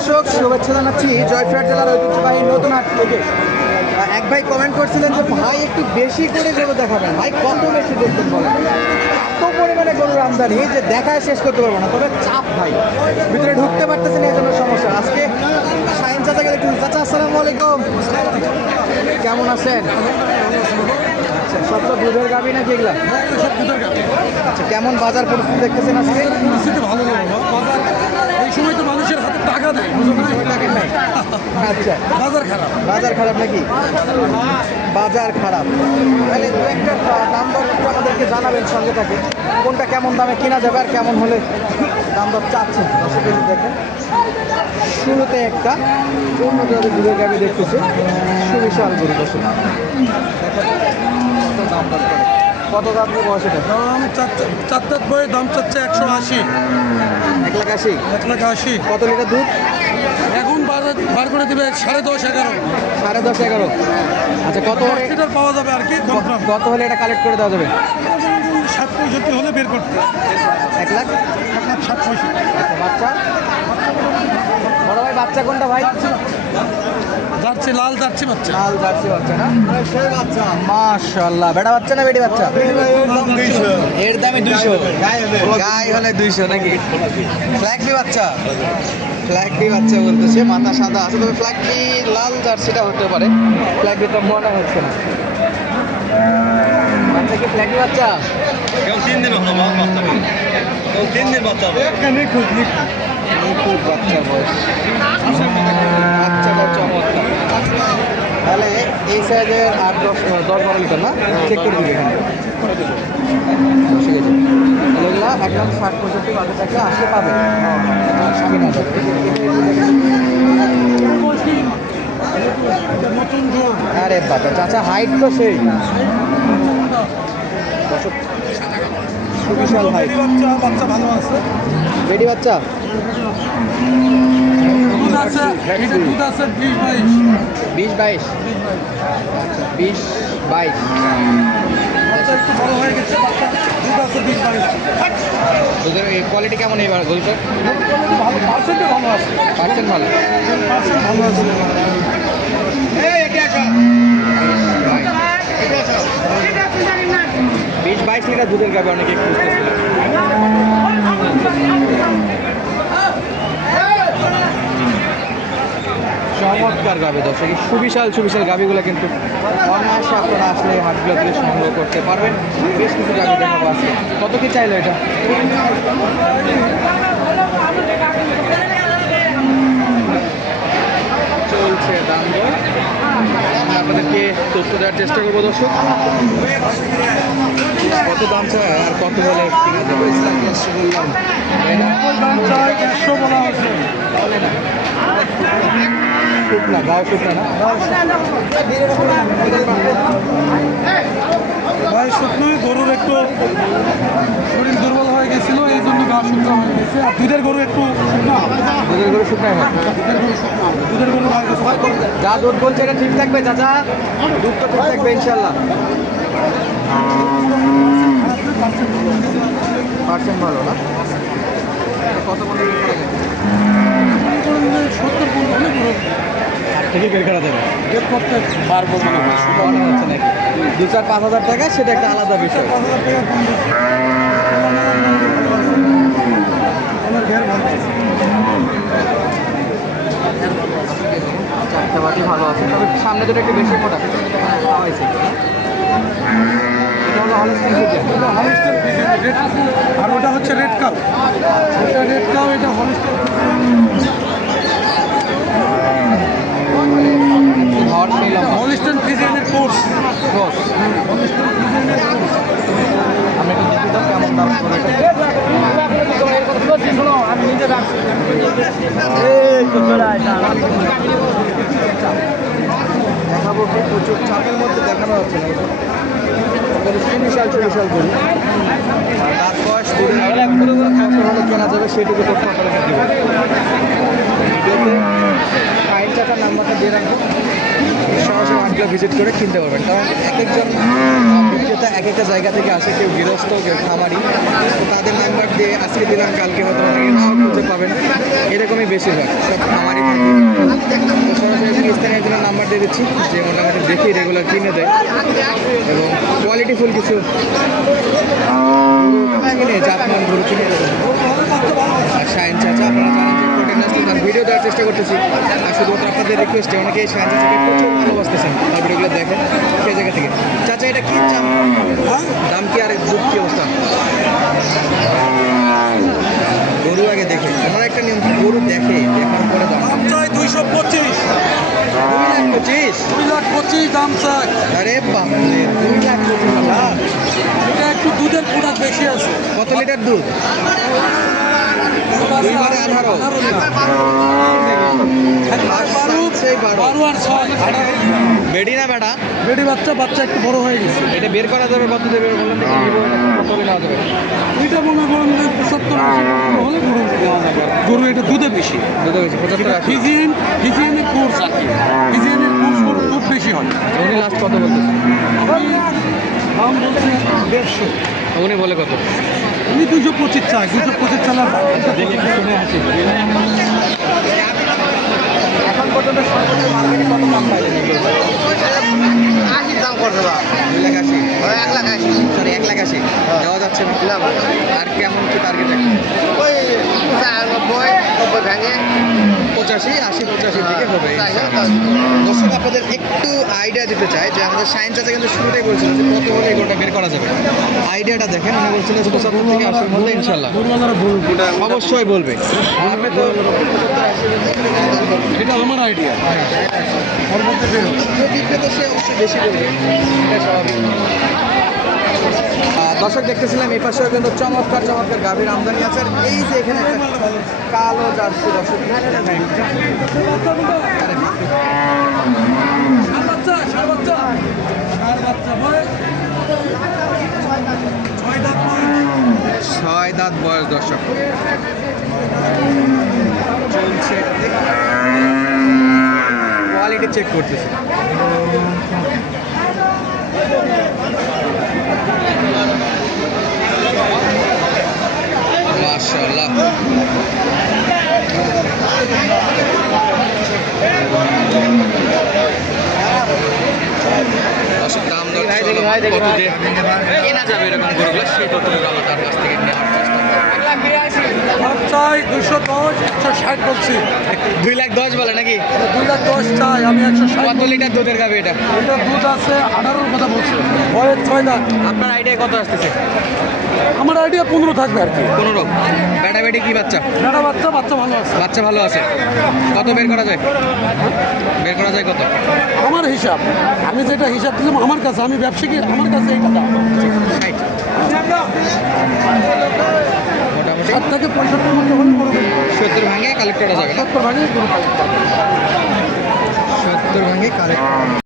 দর্শক, শুভেচ্ছা জানাচ্ছি জয়ফ্রাট জেলার ঐতিহ্যবাহী নতুন হাট থেকে। এক ভাই কমেন্ট করছিলেন যে, ভাই, একটু বেশি করে গরু দেখাবেন। ভাই, কত বেশি দেখবেন বলেন এত পরিমাণে গরুর আমদানি যে দেখায় শেষ করতে পারব না। তবে চাপ, ভাই। ভিতরে ঢুকতে পারতেছেন, এই জন্য সমস্যা। আজকে সাইন চাচাকে দেখতেছি চাচা, আসসালামু আলাইকুম। কেমন আছেন? আচ্ছা সব তো দুধের গাবি নাকি এগুলা? আচ্ছা কেমন বাজার পরিস্থিতি দেখতেছেন আজকে? পরিস্থিতি ভালো না। বাজার এই সময় তো মানুষের হাতে টাকা দেয়? টাকা নাই। আচ্ছা। বাজার খারাপ। বাজার খারাপ নাকি? বাজার খারাপ। তাহলে দু একটা দাম দর একটু আমাদেরকে জানাবেন সঙ্গে থাকে। কোনটা কেমন দামে কেনা যাবে আর কেমন হলে দাম দর চাচ্ছেন? দর্শক একটু দেখেন। শুরুতে একটা উন্নত জাতের দুধের গাড়ি দেখতেছে। সুবিশাল গরু দর্শক। কত দাম কত দাম দিয়ে বয়স এটা দাম চাচ্ছে চারটার বই দাম চাচ্ছে একশো আশি। এক লাখ আশি? এক লাখ আশি। কত লিটার দুধ? এখন বাজার বার করে দিবে সাড়ে দশ এগারো। সাড়ে দশ এগারো। আচ্ছা কত লিটার পাওয়া যাবে আর কি কত হলে এটা কালেক্ট করে দেওয়া যাবে? সাত পঁয়ষট্টি হলে বের করতে। এক লাখ? এক লাখ সাত পঁয়ষট্টি। আচ্ছা, বাচ্চা? বড় ভাই বাচ্চা কোনটা ভাই? যাচ্ছে লাল যাচ্ছে বাচ্চা। লাল জার্সি বাচ্চা না? সেই বাচ্চা মাশাআল্লাহ। বেটা বাচ্চা না বেটি বাচ্চা? এর দামে দুইশো। গাই হলে দুইশো নাকি? ফ্ল্যাগ বি বাচ্চা? ফ্ল্যাগ বি বাচ্চা বলতেছে মাথা সাদা আছে তবে ফ্ল্যাগ বি লাল জার্সিটা হতে পারে? ফ্ল্যাগ বি তো মনে হচ্ছে না। বাচ্চা কি ফ্ল্যাগ বি বাচ্চা? কেউ তিন দিন হলো বাচ্চা। কেউ তিন দিন বাচ্চা নিখুঁত বাচ্চার বয়স। বাচ্চাটা চমৎকার। তাহলে এই সাইজের আট দশ দশ বারো লিটার না? চেক করে দিবি এখানে। ঠিক আছে এগুলো একদম ষাট পঁয়ষট্টি বাজে থাকলে আসলে পাবে। আরে বাবা চাচা হাইট তো সেই। সুবিশাল হাইট বাচ্চা বাচ্চা ভালো আছে। বেডি বাচ্চা? দুধ আছে এটা দুধ আছে বিশ বাইশ। বিশ বাইশ। বিশ বাইশ। বাচ্চা একটু বড় হয়ে গেছে বাচ্চা দুধ আছে বিশ বাইশ। দুধের কোয়ালিটি কেমন এবার গরুটার? ভালো পার্সেন্টে ভালো আছে। পার্সেন্ট ভালো। পার্সেন্ট ভালো আছে। বিশ বাইশ লিটার দুধের গাবে অনেকে খুঁজতেছিল চমৎকার গাবে দর্শক সুবিশাল সুবিশাল গাবিগুলো কিন্তু অনায়াসে আপনারা আসলে হাটগুলো থেকে সংগ্রহ করতে পারবেন। বেশ কিছু গাবি দেখাবো আজকে। কত কি চাইলো এটা? চলছে দাম আপনাদেরকে তথ্য দেওয়ার চেষ্টা করব দর্শক। কত দাম চায় আর কত বলা শুকনা গাও শুকনা না ভাই শুকনোই গরুর একটু শরীর দুর্বল হয়ে গেছিল এই জন্য গা শুকনো হয়ে গেছে। আর দুধের গরু একটু শুকনো? দুধের গরু শুকনাই হয় দুধের গরু শুকনো। দুধের গরু যা দুধ বলছে এটা ঠিক থাকবে চাচা। দুধ তো ঠিক থাকবে ইনশাল্লাহ পার্সেন্ট ভালো না। কত মনে সত্তর পনেরো হলে থেকে বের করা যাবে বের করতে পারব মনে হয় মনে হচ্ছে নাকি? দু চার পাঁচ হাজার টাকা সেটা একটা আলাদা বিষয়। পাঁচ হাজার টাকা চারটা বাটি ভালো আছে। তবে সামনে দুটো একটু বেশি মোটা খাওয়া হয়েছে আর ওটা হচ্ছে রেড কাপ এটা রেড কাপ এটা নিলাম হলস্টেইন ফ্রিজিয়ানের কোর্স বস আমি একটু দেখি তো কেমন দাম করে এটা। দেখাবো কি প্রচুর চাপের মধ্যে দেখানো হচ্ছে। না সুবিশাল সুবিশাল গরু রাত বয়স গরু কত হলে কেনা যাবে সেটুকু তথ্য আপনাদের দেবো নাম্বারটা দিয়ে রাখব সরাসরি খামারগুলো ভিজিট করে কিনতে পারবেন। কারণ এক একজন বিক্রেতা এক একটা জায়গা থেকে আসে কেউ গৃহস্থ কেউ খামারি। তো তাদের নাম্বার দিয়ে আজকে দিলাম কালকে হয়তো অনেকে নাও খুঁজে পাবেন। এরকমই বেশিরভাগ সব খামারি তো সরাসরি স্থানীয় জন্য নাম্বার দিয়ে দিচ্ছি যে মোটামুটি দেখি রেগুলার কিনে দেয়। এবং কোয়ালিটিফুল কিছু। কিনে জাতমান গরু কিনে দেবেন আর শাইন চাচা আপনারা জানেন যে কোর্টে ন্যাশনাল তার ভিডিও দেওয়ার চেষ্টা করতেছি। আর শুধুমাত্র আপনাদের রিকোয়েস্টে অনেকে এই শাইন চাচাকে প্রচুর ভালোবাসতেছেন। তার ভিডিওগুলো দেখেন সেই জায়গা থেকে। চাচা এটা কি চাম দাম কি আর দুধ কি অবস্থা? গরু আগে দেখে। আমার একটা নিয়ম গরু দেখে দেখার পরে দাম? দাম চাই দুইশো পঁচিশ। দুই লাখ পঁচিশ? দুই লাখ পঁচিশ দাম চাই। আরে বাপরে দুই লাখ পঁচিশ হাজার এটা একটু দুধের প্রোডাক্ট বেশি আছে। কত লিটার দুধ? দুই বারে আঠারো। বারো। আর ছয়। বেডি না বেটা বেটি বাচ্চা বাচ্চা একটু বড় হয়ে গেছে। এটা বের করা যাবে কত দেবে বললেন যাবে? দুইটা মনে করেন সত্তর হলে গরু গরু এটা দুধে বেশি। পঁচাত্তর আশি ফিজিয়ান ফিজিয়ানের কোর্স আছে ফিজিয়ানের কোর্স দুধ বেশি হয়। উনি লাস্ট কত বলতেছে? দাম বলছি দেড়শো। উনি বলে কত? উনি দুশো পঁচিশ চাই দুশো পঁচিশ চালার দেখে শুনে আসি এখন পর্যন্ত সর্বোচ্চ মার্কেটে কত দাম পাইলেন এগুলো আশির দাম করছে বা দুই লাখ আশি ওই এক লাখ আশি সরি এক লাখ আশি না আর কেমন কি টার্গেট রাখি ওই নব্বই নব্বই ভেঙে। পঁচাশি আশি পঁচাশি দিকে হবে ইনশাআল্লাহ। চাই দর্শক আপনাদের একটু আইডিয়া দিতে চাই যে আমাদের সায়েন্স চাচা কিন্তু শুরুতেই বলছিল যে কত হলে এগুলোটা বের করা যাবে। আইডিয়াটা দেখেন উনি বলছিলেন যে পঁচাত্তর থেকে আশির মধ্যে ইনশাল্লাহ অবশ্যই বলবে। তো। এটা আমার আইডিয়া ওর মধ্যে বেরো বিক্রেতা সে অবশ্যই বেশি করবে এটা স্বাভাবিক। দর্শক দেখতেছিলাম, এই পাশেও কিন্তু চমৎকার চমৎকার গাভীর আমদানি আছে। এই যে এখানে কালো জার্সি দর্শক ছয় দাঁত বয়স। ছয় দাঁত বয়স দর্শক। চলছে। কোয়ালিটি চেক করতেছে। মাশাআল্লাহ। দাম দর কত দিয়ে? কেনা যাবে এরকম গরুগুলো? সেই তথ্যগুলো আমরা তার কাছ থেকে নেওয়ার চেষ্টা করব। দাম চাই দুশো দশ একশো ষাট বলছি। দুই লাখ দশ বলে নাকি? দুই লাখ দশ চাই আমি একশো ষাট কত লিটার দুধের গাবে এটা? দুধ আছে আঠারোর কথা বলছি। বয়স ছয় দাঁত আপনার আইডিয়া কত আসতেছে? আমার আইডিয়া পনেরো থাকবে আর কি। পনেরো। বেটা বেটি কি বাচ্চা? বেটা বাচ্চা বাচ্চা ভালো আছে। বাচ্চা ভালো আছে। কত বের করা যায়? বের করা যায় কত? আমার হিসাব আমি যেটা হিসাব দিলাম আমার কাছে আমি ব্যবসায়ী আমার কাছে এইটা দাম মোটামুটি। ষাট থেকে পঁয়ষট্টির মধ্যে হলে সত্তর ভাঙে কালেক্ট করা যাবে। সত্তর ভাঙে কালেক্ট